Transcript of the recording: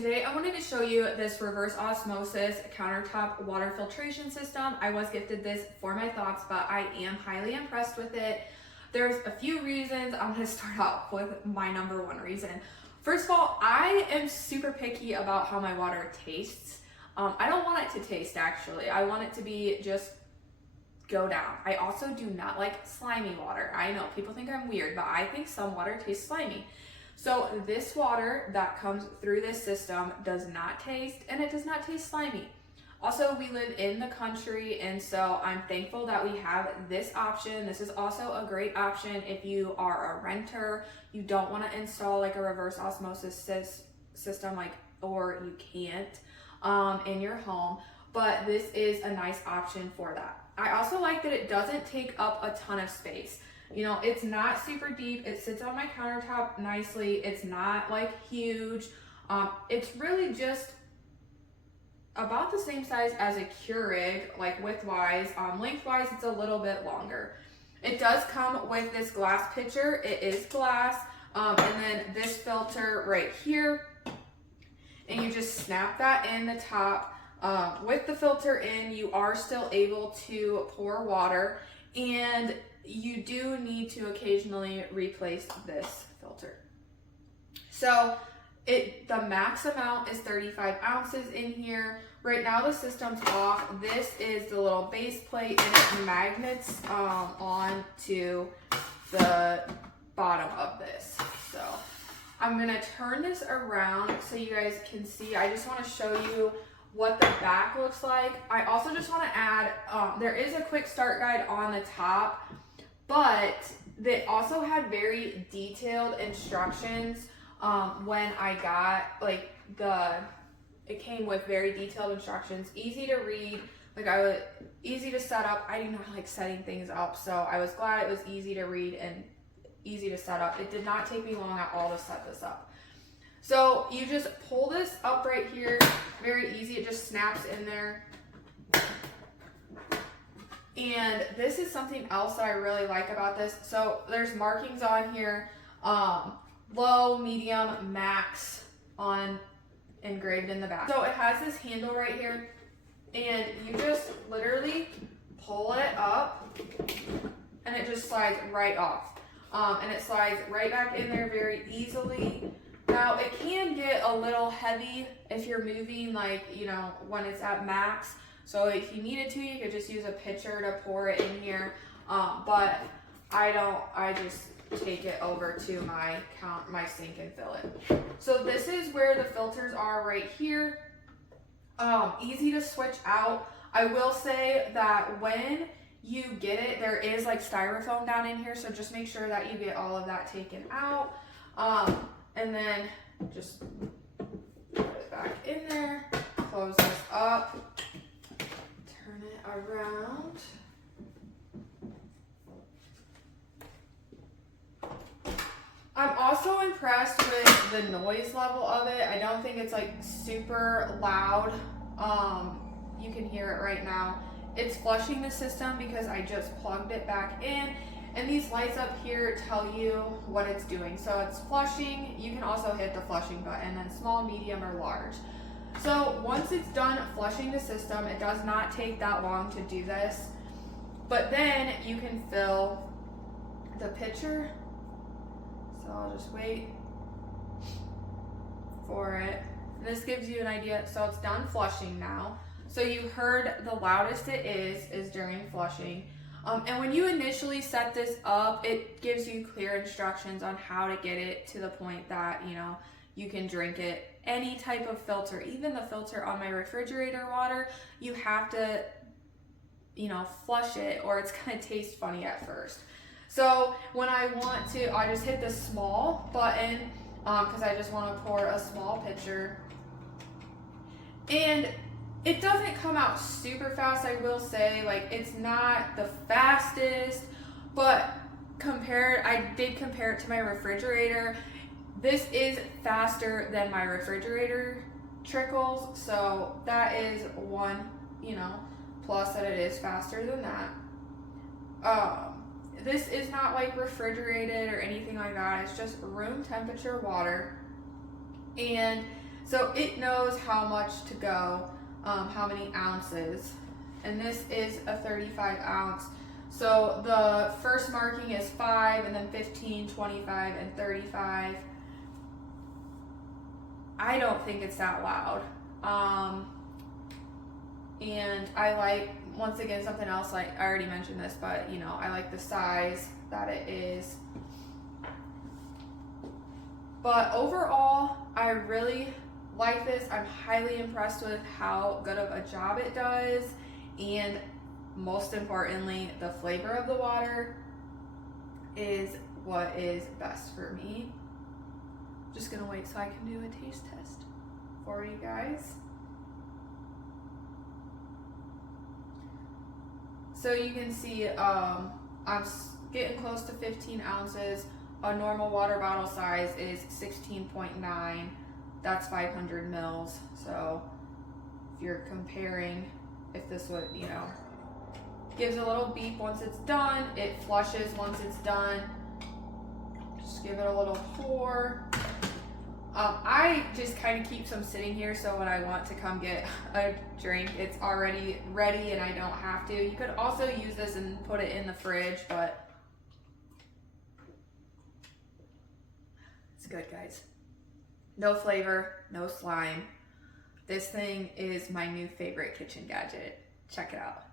Today I wanted to show you this reverse osmosis countertop water filtration system. I was gifted this for my thoughts, but I am highly impressed with it. There's a few reasons. I'm going to start out with my number one reason. First of all, I am super picky about how my water tastes. I don't want it to taste actually. I want it to be just go down. I also do not like slimy water. I know people think I'm weird, but I think some water tastes slimy. So this water that comes through this system does not taste, and it does not taste slimy. Also, we live in the country, and so I'm thankful that we have this option. This is also a great option if you are a renter, you don't want to install like a reverse osmosis system, or you can't in your home, but this is a nice option for that. I also like that it doesn't take up a ton of space. You know, it's not super deep. It sits on my countertop nicely. It's not like huge. It's really just about the same size as a Keurig, like width-wise. Lengthwise, it's a little bit longer. It does come with this glass pitcher. It is glass. And then this filter right here. And you just snap that in the top. With the filter in, you are still able to pour water. And you do need to occasionally replace this filter. So the max amount is 35 ounces in here. Right now the system's off. This is the little base plate, and it magnets onto the bottom of this. So I'm gonna turn this around so you guys can see. I just want to show you what the back looks like. I also just want to add, there is a quick start guide on the top, but they also had very detailed instructions when I got it came with very detailed instructions, easy to read, easy to set up. I do not like setting things up, so I was glad it was easy to read and easy to set up. It did not take me long at all to set this up. So you just pull this up right here, very easy, it just snaps in there. And this is something else that I really like about this. So there's markings on here, low, medium, max engraved in the back. So it has this handle right here, and you just literally pull it up and it just slides right off. And it slides right back in there very easily. Now it can get a little heavy if you're moving, when it's at max. So if you needed to, you could just use a pitcher to pour it in here. But I don't, I just take it over to my sink and fill it. So this is where the filters are right here. Easy to switch out. I will say that when you get it, there is like styrofoam down in here. So just make sure that you get all of that taken out. And then just put it back in there, close this up, turn it around. I'm also impressed with the noise level of it. I don't think it's like super loud. You can hear it right now. It's flushing the system because I just plugged it back in. And these lights up here tell you what it's doing. So it's flushing. You can also hit the flushing button, then small, medium, or large. So once it's done flushing the system, it does not take that long to do this. But then you can fill the pitcher. So I'll just wait for it. This gives you an idea. So it's done flushing now. So you heard the loudest it is during flushing. And when you initially set this up, it gives you clear instructions on how to get it to the point that, you can drink it. Any type of filter, even the filter on my refrigerator water, you have to, flush it or it's gonna taste funny at first. So when I want to, I just hit the small button because I just want to pour a small pitcher. And it doesn't come out super fast, I will say. It's not the fastest, but I did compare it to my refrigerator. This is faster than my refrigerator trickles, so that is one, plus that it is faster than that. This is not like refrigerated or anything like that. It's just room temperature water. And So it knows how much to go, how many ounces. And this is a 35 ounce. So the first marking is 5, and then 15, 25, and 35. I don't think it's that loud. And I like, once again, something else, like I already mentioned this, but you know, I like the size that it is. But overall, I really like this. I'm highly impressed with how good of a job it does, and most importantly, the flavor of the water is what is best for me. Just gonna wait so I can do a taste test for you guys. So you can see I'm getting close to 15 ounces. A normal water bottle size is 16.9. That's 500 mils. So if you're comparing, if this would, you know, gives a little beep once it's done, it flushes once it's done. Just give it a little pour. I just kind of keep some sitting here, so when I want to come get a drink, it's already ready and I don't have to. You could also use this and put it in the fridge, but it's good, guys. No flavor, no slime. This thing is my new favorite kitchen gadget. Check it out.